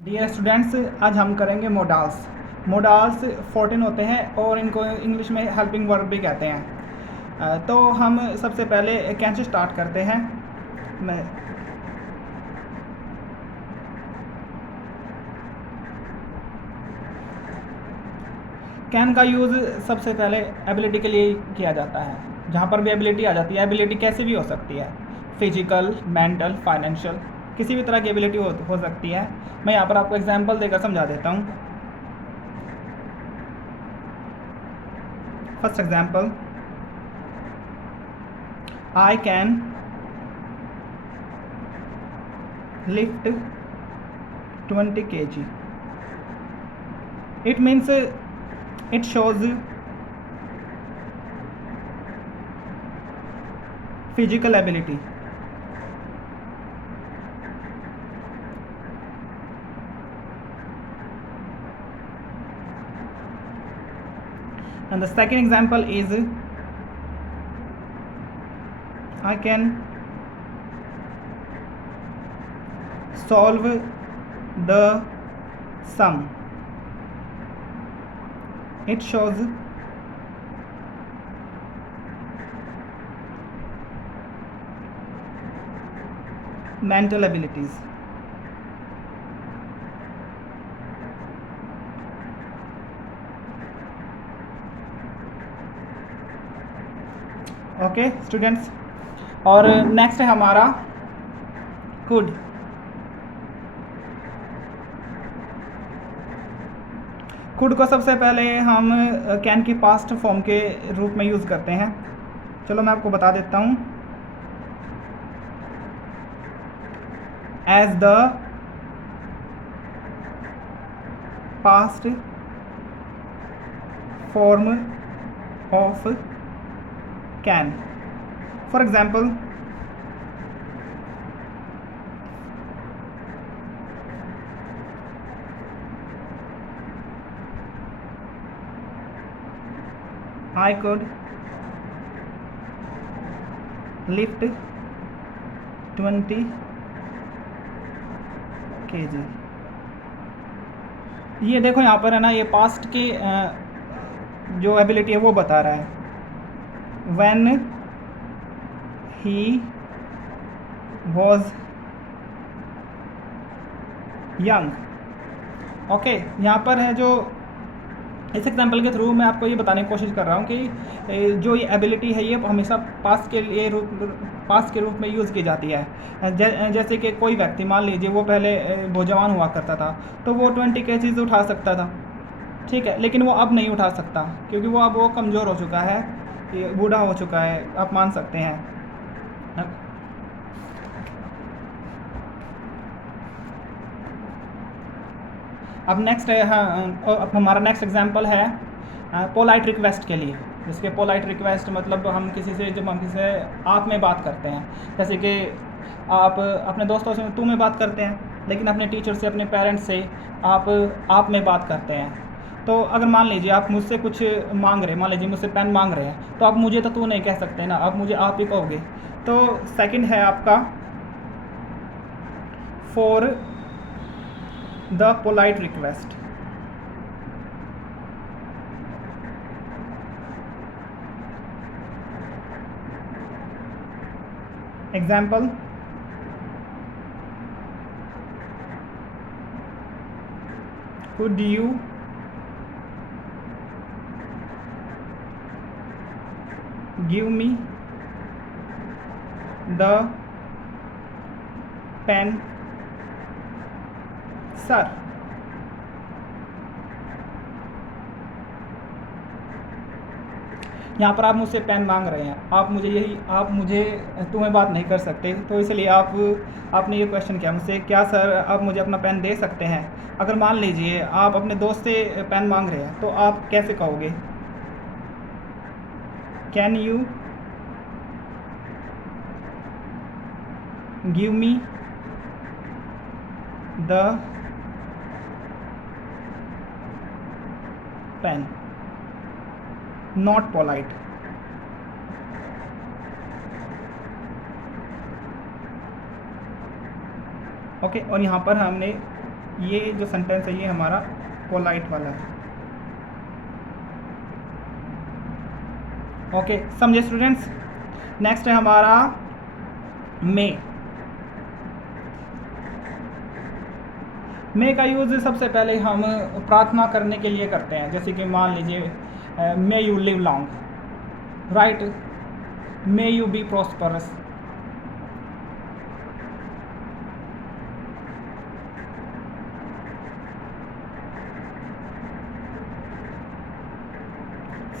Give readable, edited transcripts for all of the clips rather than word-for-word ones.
Dear students, आज हम करेंगे मोडाल्स। मोडाल्स 14 होते हैं और इनको इंग्लिश में हेल्पिंग वर्ब भी कहते हैं। तो हम सबसे पहले कैन से स्टार्ट करते हैं। मैं कैन का यूज़ सबसे पहले एबिलिटी के लिए किया जाता है। जहाँ पर भी एबिलिटी आ जाती है, एबिलिटी कैसे भी हो सकती है, फिजिकल, मेंटल, फाइनेंशियल, किसी भी तरह की एबिलिटी हो सकती है। मैं यहाँ पर आपको एग्जांपल देकर समझा देता हूँ। First example, I can lift 20 kg. It means it shows physical ability. And the second example is I can solve the sum. It shows mental abilities. Okay students, और नेक्स्ट है हमारा कुड। कुड को सबसे पहले हम can की past form के रूप में यूज़ करते हैं। चलो मैं आपको बता देता हूँ। As the past form of can. For example, I could lift 20 kg। ये देखो यहाँ पर है ना, ये पास्ट की जो एबिलिटी है वो बता रहा है। When he was young। Okay, यहाँ पर है जो इस एग्जाम्पल के थ्रू मैं आपको ये बताने की कोशिश कर रहा हूँ कि जो ये एबिलिटी है ये हमेशा पास्ट के रूप में यूज़ की जाती है। जैसे कि कोई व्यक्ति, मान लीजिए वो पहले नौजवान हुआ करता था, तो वो 20 केजीज उठा सकता था, ठीक है, लेकिन वो अब नहीं उठा सकता क्योंकि वो अब कमज़ोर हो चुका है, बूढ़ा हो चुका है, आप मान सकते हैं। अब नेक्स्ट है, हाँ, अब हमारा नेक्स्ट एग्जांपल है पोलाइट रिक्वेस्ट के लिए। जिसके पोलाइट रिक्वेस्ट मतलब हम किसी से, जब हम किसी से आप में बात करते हैं, जैसे कि आप अपने दोस्तों से तू में बात करते हैं, लेकिन अपने टीचर से, अपने पेरेंट्स से आप में बात करते हैं। तो अगर मान लीजिए आप मुझसे कुछ मांग रहे हैं, मान लीजिए मुझसे पेन मांग रहे हैं, तो आप मुझे तो तू नहीं कह सकते ना, आप मुझे आप ही कहोगे। तो सेकंड है आपका for the polite request. Example, could you give me the pen sir। यहाँ पर आप मुझसे पेन मांग रहे हैं, आप मुझे तुम्हें बात नहीं कर सकते, तो इसलिए आपने ये क्वेश्चन किया मुझसे, क्या सर आप मुझे अपना पेन दे सकते हैं। अगर मान लीजिए आप अपने दोस्त से पेन मांग रहे हैं, तो आप कैसे कहोगे? Can you give me the pen. Not polite. Okay, और यहाँ पर हमने ये जो सेंटेंस है ये हमारा पोलाइट वाला है। ओके, समझे स्टूडेंट्स। नेक्स्ट है हमारा मे का यूज़ सबसे पहले हम प्रार्थना करने के लिए करते हैं, जैसे कि मान लीजिए may you live long, right, may you be prosperous.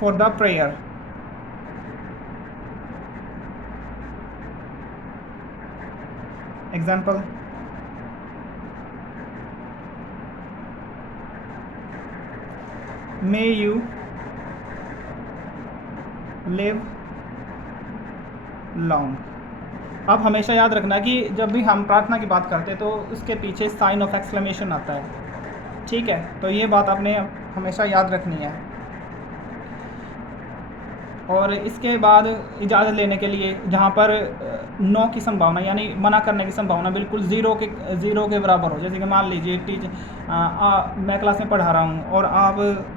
For the prayer, example, may you live long. अब हमेशा याद रखना कि जब भी हम प्रार्थना की बात करते हैं तो उसके पीछे साइन ऑफ एक्सक्लेमेशन आता है, ठीक है, तो ये बात आपने हमेशा याद रखनी है। और इसके बाद इजाज़त लेने के लिए जहाँ पर नो की संभावना यानी मना करने की संभावना बिल्कुल ज़ीरो के बराबर हो, जैसे कि मान लीजिए मैं क्लास में पढ़ा रहा हूँ और आप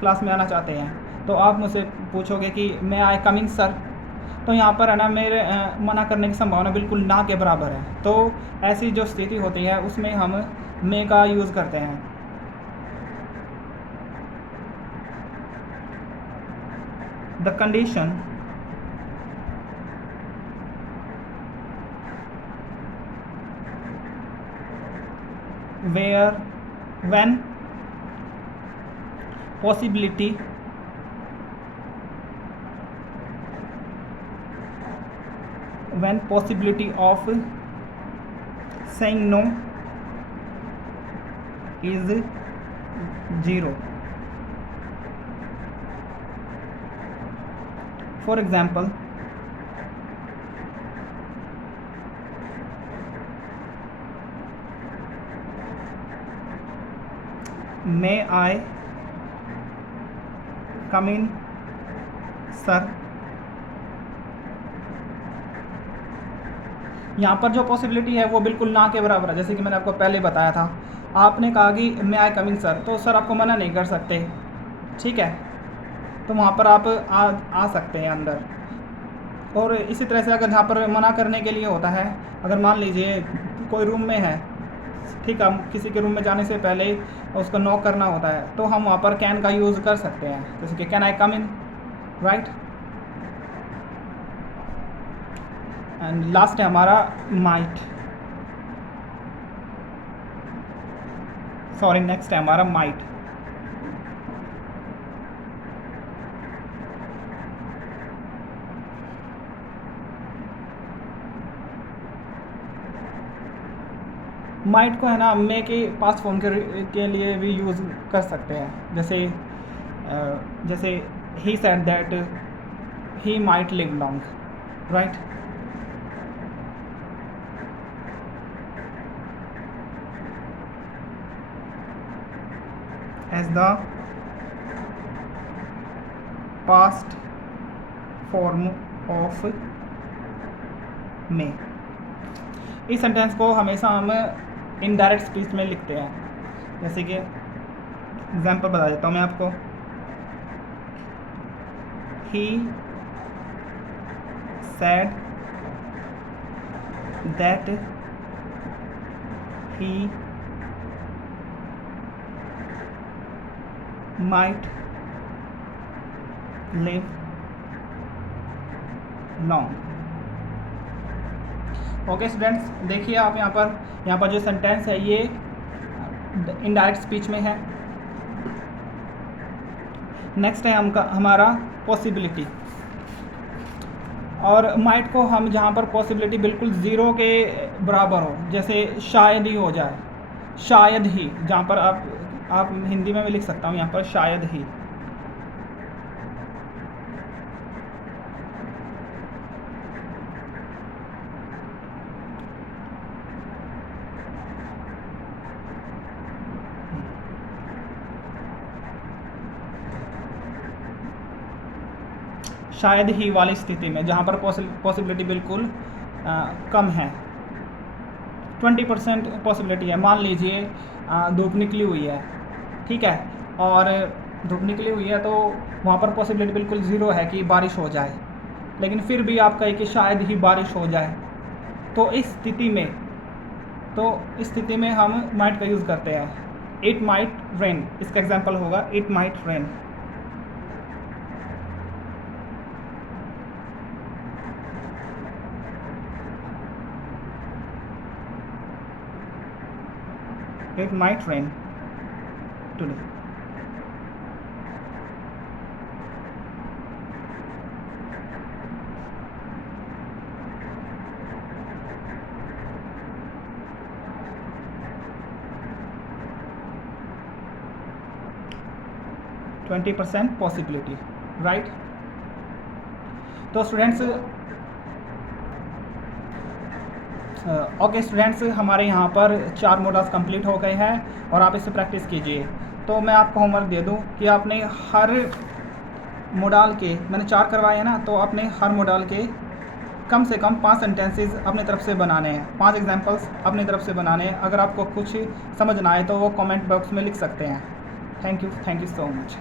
क्लास में आना चाहते हैं, तो आप मुझसे पूछोगे कि मैं आई कम इन सर, तो यहाँ पर है ना मेरे मना करने की संभावना बिल्कुल ना के बराबर है। तो ऐसी जो स्थिति होती है उसमें हम मे का यूज़ करते हैं। The condition when possibility of saying no is 0. For example, may I come in sir। यहाँ पर जो पॉसिबिलिटी है वो बिल्कुल ना के बराबर है, जैसे कि मैंने आपको पहले बताया था। आपने कहा कि may I come in sir, तो सर आपको मना नहीं कर सकते, ठीक है, तो वहाँ पर आप आ सकते हैं अंदर। और इसी तरह से अगर जहाँ पर मना करने के लिए होता है, अगर मान लीजिए कोई रूम में है, ठीक है, किसी के रूम में जाने से पहले उसको नॉक करना होता है, तो हम वहाँ पर कैन का यूज़ कर सकते हैं, जैसे कि can I come in, right. And last है हमारा माइट, सॉरी नेक्स्ट है हमारा माइट। माइट को है ना मे के पास्ट फॉर्म के लिए भी यूज़ कर सकते हैं, जैसे he said that he might live long, right. As the past form of may. इस सेंटेंस को हमेशा हम इनडायरेक्ट स्पीच में लिखते हैं, जैसे कि एग्जाम्पल बता देता हूँ मैं आपको। ही said that he might live long. Okay students, देखिए आप यहाँ पर जो सेंटेंस है ये इनडायरेक्ट स्पीच में है। नेक्स्ट है हमारा पॉसिबिलिटी, और माइट को हम जहाँ पर पॉसिबिलिटी बिल्कुल ज़ीरो के बराबर हो, जैसे शायद ही हो जाए, शायद ही, जहाँ पर आप हिंदी में भी लिख सकता हूँ यहाँ पर शायद ही। शायद ही वाली स्थिति में जहाँ पर पॉसिबिलिटी बिल्कुल कम है, 20% पॉसिबिलिटी है। मान लीजिए धूप निकली हुई है, ठीक है, और धूप निकली हुई है तो वहाँ पर पॉसिबिलिटी बिल्कुल ज़ीरो है कि बारिश हो जाए, लेकिन फिर भी आप कहें कि शायद ही बारिश हो जाए, तो इस स्थिति में हम माइट का यूज़ करते हैं, इट माइट रेन। इसका एग्जांपल होगा it might rain. It might rain today. %20 possibility, right. तो स्टूडेंट्स, ओके स्टूडेंट्स, हमारे यहाँ पर 4 मॉडल्स कंप्लीट हो गए हैं और आप इससे प्रैक्टिस कीजिए। तो मैं आपको होमवर्क दे दूँ कि आपने हर मॉडल के, मैंने 4 करवाए हैं ना, तो आपने हर मॉडल के कम से कम 5 सेंटेंसेस अपनी तरफ से बनाने हैं, 5 एग्जांपल्स अपनी तरफ से बनाने हैं। अगर आपको कुछ समझ ना आए तो वो कमेंट बॉक्स में लिख सकते हैं। Thank you so much.